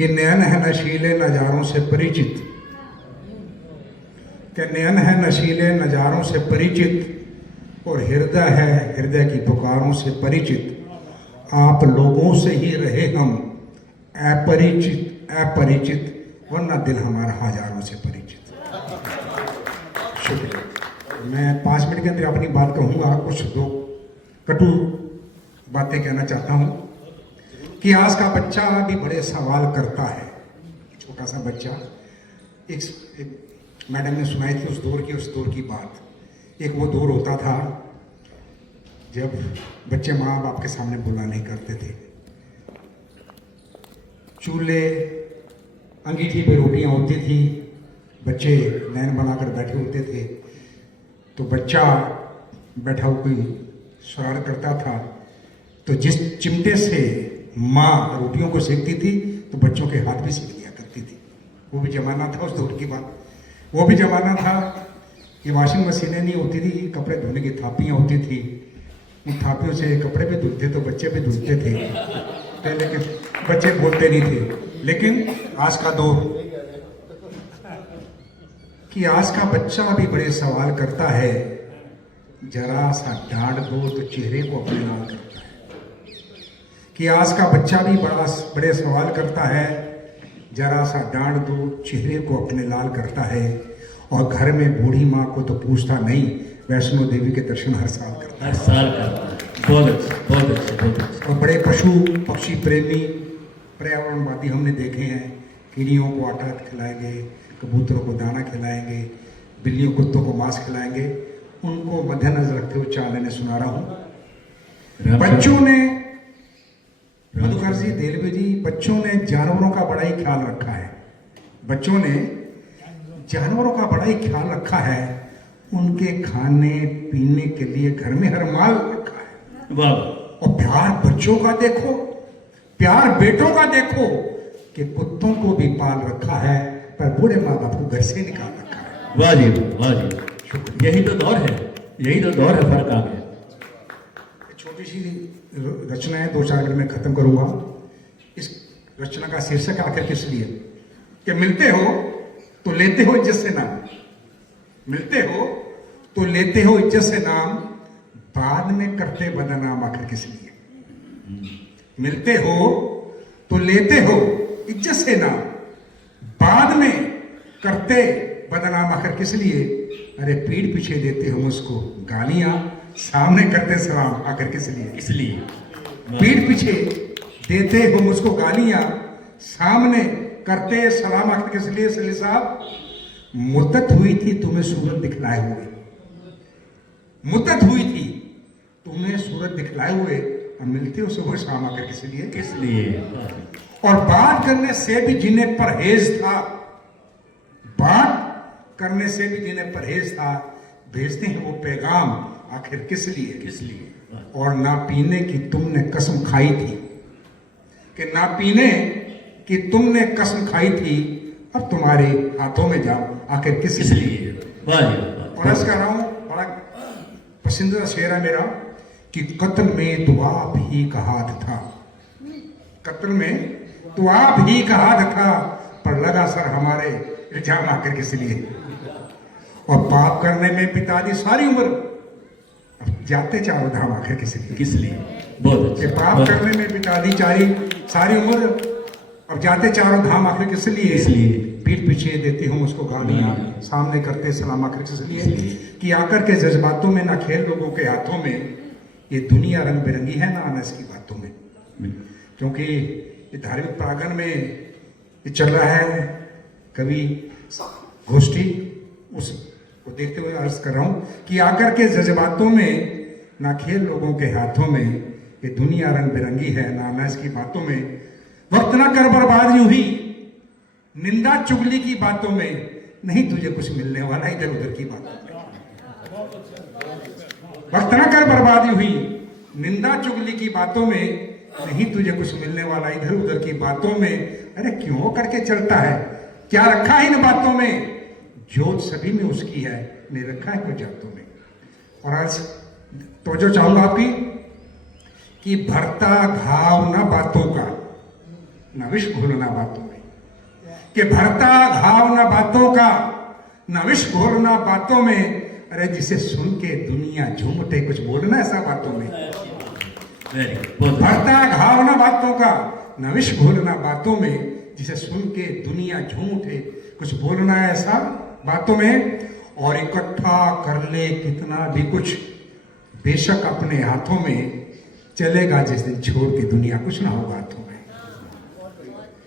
कि नयन है नशीले नज़ारों से परिचित, कि नयन है नशीले नज़ारों से परिचित और हृदय है हृदय की पुकारों से परिचित। आप लोगों से ही रहे हम अपरिचित अपरिचित, वरना दिल हमारा हजारों से परिचित। शुक्रिया। मैं 5 मिनट के अंदर अपनी बात कहूँगा। कुछ दो कटु बातें कहना चाहता हूँ कि आज का बच्चा भी बड़े सवाल करता है। छोटा सा बच्चा, एक मैडम ने सुनाई थी उस दौर की बात। एक वो दौर होता था जब बच्चे माँ बाप के सामने बोला नहीं करते थे, चूल्हे अंगीठी पे रोटियां होती थी, बच्चे लाइन बनाकर बैठे होते थे, तो बच्चा बैठा हुआ कोई शरारत करता था तो जिस चिमटे से माँ रोटियों को सेकती थी तो बच्चों के हाथ भी सेक दिया करती थी। वो भी जमाना था उस दौर की बात। वो भी जमाना था कि वॉशिंग मशीनें नहीं होती थी, कपड़े धोने की थापियाँ होती थी। उन थापियों से कपड़े भी धुलते तो बच्चे भी धुलते थे पहले के बच्चे बोलते नहीं थे। लेकिन आज का दौर कि आज का बच्चा भी बड़े सवाल करता है, जरा सा डांट दो तो चेहरे को अपने लाल करता है। कि आज का बच्चा भी बड़े सवाल करता है, जरा सा डांट दो चेहरे को अपने लाल करता है। और घर में बूढ़ी माँ को तो पूछता नहीं, वैष्णो देवी के दर्शन हर साल करता है। हर साल करता है। बहुत अच्छा, बहुत अच्छा, बहुत अच्छा। और बड़े पशु पक्षी प्रेमी पर्यावरणवादी हमने देखे हैं, चिड़ियों को आटा खिलाएंगे, कबूतरों को दाना खिलाएंगे, बिल्लियों कुत्तों को मांस खिलाएंगे। उनको मद्देनजर रखते हुए 4 लाइनें सुना रहा हूँ। बच्चों ने, मधुकर जी, देलवी जी, बच्चों ने जानवरों का बड़ा ही ख्याल रखा है। बच्चों ने जानवरों का बड़ा ही ख्याल रखा है। उनके खाने पीने के लिए घर में हर माल रखा है। वाह। और प्यार बच्चों का देखो, प्यार बेटों का देखो कि कुत्तों को भी पाल रखा है पर बूढ़े माँ बाप को घर से निकाल रखा है। वाह जी, वाह जी। यही तो दौर है, यही तो दौर है, फर्क आ गया। छोटी सी रचना है, 2-4 मिनट में खत्म करूंगा। इस रचना का शीर्षक आखिर किस लिए कि मिलते हो तो लेते हो इज्जत से नाम, मिलते हो तो लेते हो इज्जत से नाम, बाद में करते बदनाम आखिर किस लिए। मिलते हो तो लेते हो इज्जत से नाम, बाद में करते बदनाम आखिर किस लिए। अरे पीठ पीछे देते हो मुझको गालियां, सामने करते सलाम आखिर किस लिए। इसलिए पीठ पीछे देते हो मुझको गालियां, सामने करते सलाम आखिर किस लिए। सली साहब, मुद्दत हुई थी तुम्हें सूरत दिखलाए हुए, मुद्दत हुई थी तुम्हें सूरत दिखलाए हुए, और मिलते हो सुबह शाम आकर किस लिए। किस लिए। और बात करने से भी जिन्हें परहेज था, बात करने से भी जिन्हें परहेज था, भेजते हैं वो पैगाम आखिर किस लिए। किस लिए। और ना पीने की तुमने कसम खाई थी, कि ना पीने की तुमने कसम खाई थी, अब तुम्हारे हाथों में जाओ आखिर किस लिए। वाह जी। और अर्ज कर रहा हूं, बड़ा पसंदीदा शेर है मेरा कि कत्ल में तो आप ही का हाथ था, कत्ल में तो आप ही का हाथ था, पर लगा सर हमारे इल्जाम आखिर किस लिए। और पाप करने में बिता दी सारी उम्र, अब जाते चारों धाम आखिर किस लिए। किस लिए। बहुत कि अच्छा। पाप करने में बिता दी सारी उम्र, अब जाते चारों धाम आखिर किस लिए। इसलिए पीठ पीछे देते हो उसको गालियां, सामने करते सलाम आखिर किस लिए। कि आकर के जज्बातों में ना खेल लोगों के हाथों में, ये दुनिया रंग बिरंगी है ना आना इसकी बातों में। क्योंकि ये धार्मिक प्रांगण में ये चल रहा है कवि गोष्ठी, उसको देखते हुए अर्ज कर रहा हूं कि आकर के जज्बातों में ना खेल लोगों के हाथों में, ये दुनिया रंग बिरंगी है ना आना इसकी बातों में। वक्त ना कर बर्बाद यूं ही निंदा चुगली की बातों में, नहीं तुझे कुछ मिलने वाला इधर उधर की बातों में। वक्त ना कर बर्बाद यूं ही निंदा चुगली की बातों में, नहीं तुझे कुछ मिलने वाला इधर उधर की बातों में। अरे क्यों करके चलता है, क्या रखा है इन बातों में, जोत सभी में उसकी है, नहीं रखा है कुछ जातों में। और आज तो जो चाहूंगा आपकी कि भरता घाव ना बातों का, न विष घोलना बातों में, कि भरता घाव न बातों का, न विष घोलना बातों में। अरे जिसे सुन के दुनिया झूम उठे, कुछ बोलना ऐसा बातों में। भरता घाव न बातों का, न विष घोलना बातों में, जिसे सुन के दुनिया झूम उठे, कुछ बोलना ऐसा बातों में। और इकट्ठा कर ले कितना भी कुछ, बेशक अपने हाथों में, चलेगा जिस दिन छोड़ के दुनिया, कुछ ना होगा हाथों में,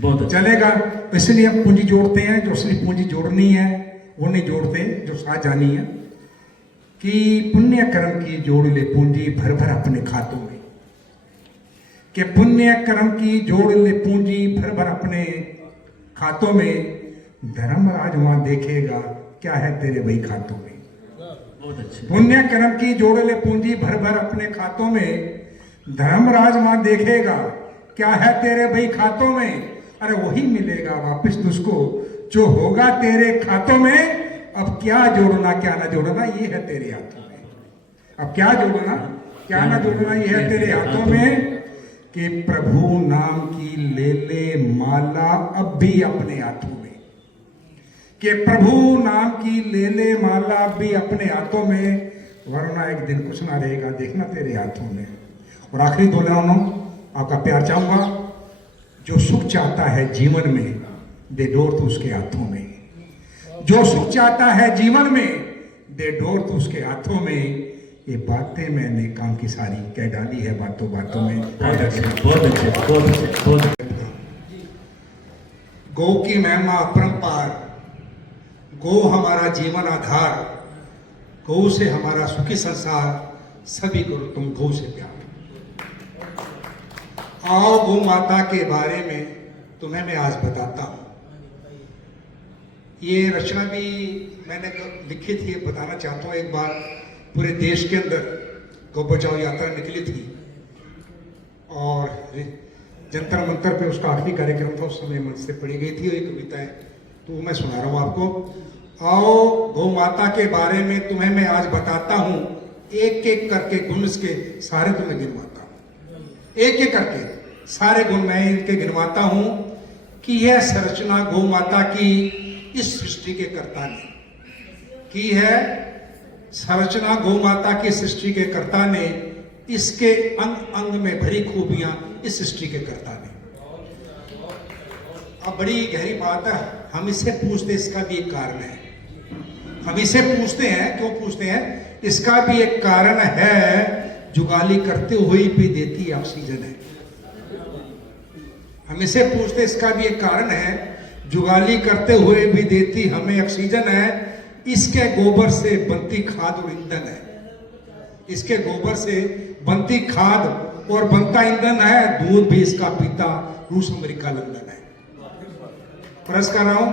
बहुत चलेगा। इसलिए हम पूंजी जोड़ते हैं, जो असली पूंजी जोड़नी है वो नहीं जोड़ते, जो साथ जानी है कि पुण्य कर्म की जोड़ ले पूंजी भर भर अपने खातों में, कि पुण्य कर्म की जोड़ ले पूंजी भर भर अपने खातों में। धर्मराज वहां देखेगा क्या है तेरे भाई खातों में। बहुत अच्छे। पुण्य कर्म की जोड़ ले पूंजी भर भर अपने खातों में, धर्मराज वहां देखेगा क्या है तेरे भाई खातों में। अरे वही मिलेगा वापस तुझको जो होगा तेरे खातों में। अब क्या जोड़ना क्या ना जोड़ना ये है तेरे हाथों में। अब क्या जोड़ना क्या ना जोड़ना ये है तेरे हाथों में। कि प्रभु नाम की ले ले माला अब भी अपने हाथों में, कि प्रभु नाम की ले ले माला अब भी अपने हाथों में, वरना एक दिन कुछ ना रहेगा देखना तेरे हाथों में। और आखिरी दो लाइनों आपका प्यार चाहूंगा। जो सुख चाहता है जीवन में दे डोर तो उसके हाथों में, जो सुख चाहता है जीवन में दे डोर तो उसके हाथों में। ये बातें मैंने काम की सारी कह डाली है बातों बातों में। बहुत अच्छे, बहुत अच्छे, बहुत अच्छे, बहुत अच्छे। गौ की महिमा अपरंपार, गौ हमारा जीवन आधार, गौ से हमारा सुखी संसार, सभी करो तुम गौ से प्यार। आओ गौ माता के बारे में तुम्हें मैं आज बताता हूं। ये रचना भी मैंने लिखी थी, बताना चाहता हूँ। एक बार पूरे देश के अंदर गौ बचाओ यात्रा निकली थी और जंतर मंतर पे उसका आखिरी कार्यक्रम था। उस समय मन से पढ़ी गई थी ये कविताएं, तो मैं सुना रहा हूँ आपको। आओ गौ माता के बारे में तुम्हें मैं आज बताता हूँ, एक एक करके गुण इसके सारे तुम्हें गिनवाता हूँ। एक एक करके सारे गुण मैं इनके गिनवाता हूँ कि यह संरचना गौ माता की इस सृष्टि के कर्ता ने की है। संरचना गौ माता की सृष्टि के कर्ता ने, इसके अंग अंग में भरी खूबियां इस सृष्टि के कर्ता ने। अब बड़ी गहरी बात है, हम इससे पूछते इसका भी एक कारण है। हम इसे पूछते हैं, क्यों पूछते हैं? इसका भी एक कारण है, जुगाली करते हुए भी देती ऑक्सीजन है। हम इसे पूछते इसका भी एक कारण है, जुगाली करते हुए भी देती हमें ऑक्सीजन है। इसके गोबर से बनती खाद और ईंधन है। इसके गोबर से बनती खाद और बनता ईंधन है। दूध भी इसका पीता रूस अमेरिका लंदन है। फर्ज कर रहा हूं,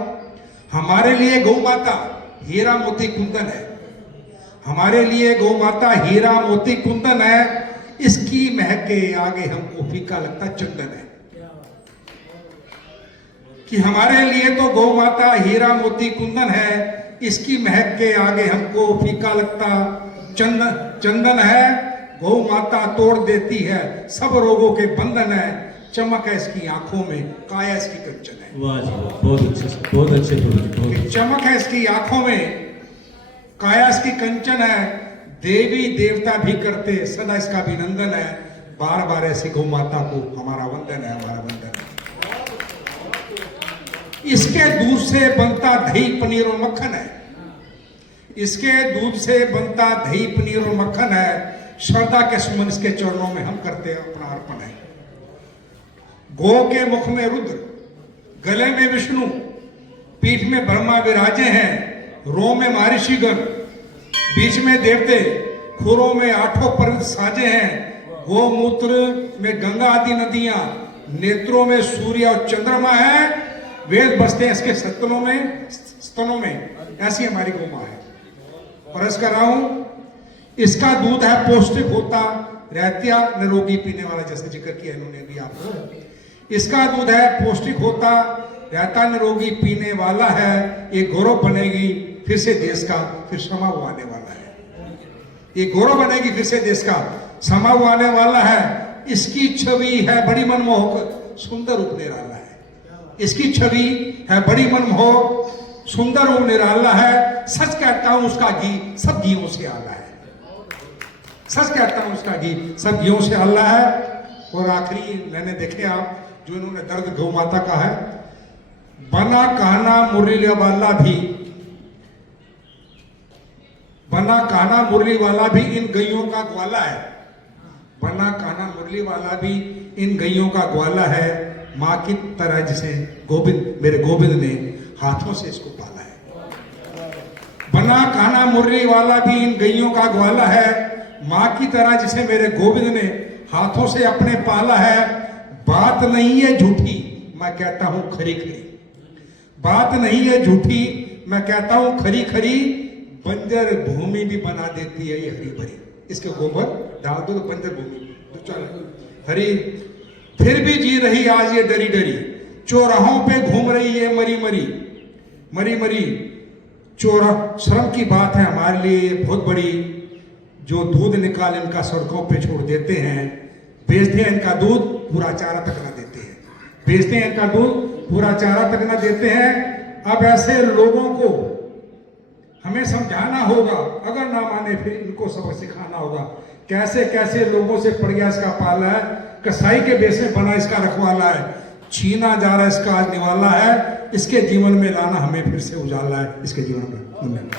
हमारे लिए गौ माता हीरा मोती कुंदन है। हमारे लिए गौ माता हीरा मोती कुंदन है। इसकी महक के आगे हमको फीका लगता चंदन है। कि हमारे लिए तो गौ माता हीरा मोती कुंदन है, इसकी महक के आगे हमको फीका लगता चंदन है। गौ माता तोड़ देती है सब रोगों के बंधन है। चमक है इसकी आंखों में, काया इसकी कंचन है। वाह जी, बहुत अच्छे, बहुत अच्छे, बहुत अच्छे। चमक है इसकी आंखों में, काया इसकी कंचन है। देवी देवता भी करते सदा इसका अभिनंदन है। बार बार ऐसी गौ माता को हमारा वंदन है, हमारा वंदन है। इसके दूध से बनता दही पनीर और मक्खन है। इसके दूध से बनता दही पनीर और मक्खन है। श्रद्धा के सुमन इसके चरणों में हम करते हैं अपना अर्पण है। गौ के मुख में रुद्र, गले में विष्णु, पीठ में ब्रह्मा विराजे हैं। रो में महर्षिगण, बीच में देवते, खुरों में आठों पर्वत साजे हैं। गोमूत्र में गंगा आदि नदियां, नेत्रों में सूर्य और चंद्रमा है। वेद बसते हैं इसके स्तनों में। ऐसी हमारी गौ मां है। परस कर रहा हूं, इसका दूध है पौष्टिक होता, रहत्या निरोगी पीने वाला, जैसे जिक्र किया इन्होंने भी आपको। इसका दूध है पौष्टिक होता, रहता निरोगी पीने वाला है। ये गौरव बनेगी फिर से देश का, फिर समा हुआ आने वाला है। ये गौरव बनेगी फिर से देश का, समा हुआ आने वाला है। इसकी छवि है बड़ी मनमोहक, सुंदर रूप निराला है। इसकी छवि है बड़ी मनमोहक, सुंदर और निराला है। सच कहता हूं उसका घी सब घीयों से आला है। सच कहता हूं उसका घी सब घीयों से आला है। और आखिरी मैंने देखे आप जो इन्होंने दर्द गौ माता का है, बना कहना मुरली वाला भी, बना कहना मुरली वाला भी इन गैयों का ग्वाला है। बना कहना मुरली वाला भी इन गैयों का ग्वाला है। माँ की तरह जिसे गोविंद मेरे गोविंद ने हाथों से इसको पाला है। बना कहना मुरली वाला भी इन गैयों का ग्वाला है। माँ की तरह जिसे मेरे गोविंद ने हाथों से अपने पाला है। बात नहीं है झूठी, मैं कहता हूं खरी खरी। बात नहीं है झूठी, मैं कहता हूं खरी खरी। बंजर भूमि भी बना देती है ये हरी भरी। इसके गोबर डाल दो तो बंजर भूमि तो चल हरी। फिर भी जी रही आज ये डरी डरी, चौराहों पे घूम रही है मरी मरी। मरी मरी चौरा शर्म की बात है हमारे लिए बहुत बड़ी, जो दूध निकाल इनका सड़कों पे छोड़ देते हैं। बेचते हैं इनका दूध, पूरा चारा तक ना देते हैं। बेचते हैं इनका दूध, पूरा चारा तक ना देते हैं। अब ऐसे लोगों को हमें समझाना होगा, अगर ना माने फिर इनको सबक सिखाना होगा। कैसे कैसे लोगों से पड़ गया इसका पाला है, कसाई के बेस में बना इसका रखवाला है। छीना जा रहा इसका आज निवाला है। इसके जीवन में लाना हमें फिर से उजाला है। इसके जीवन में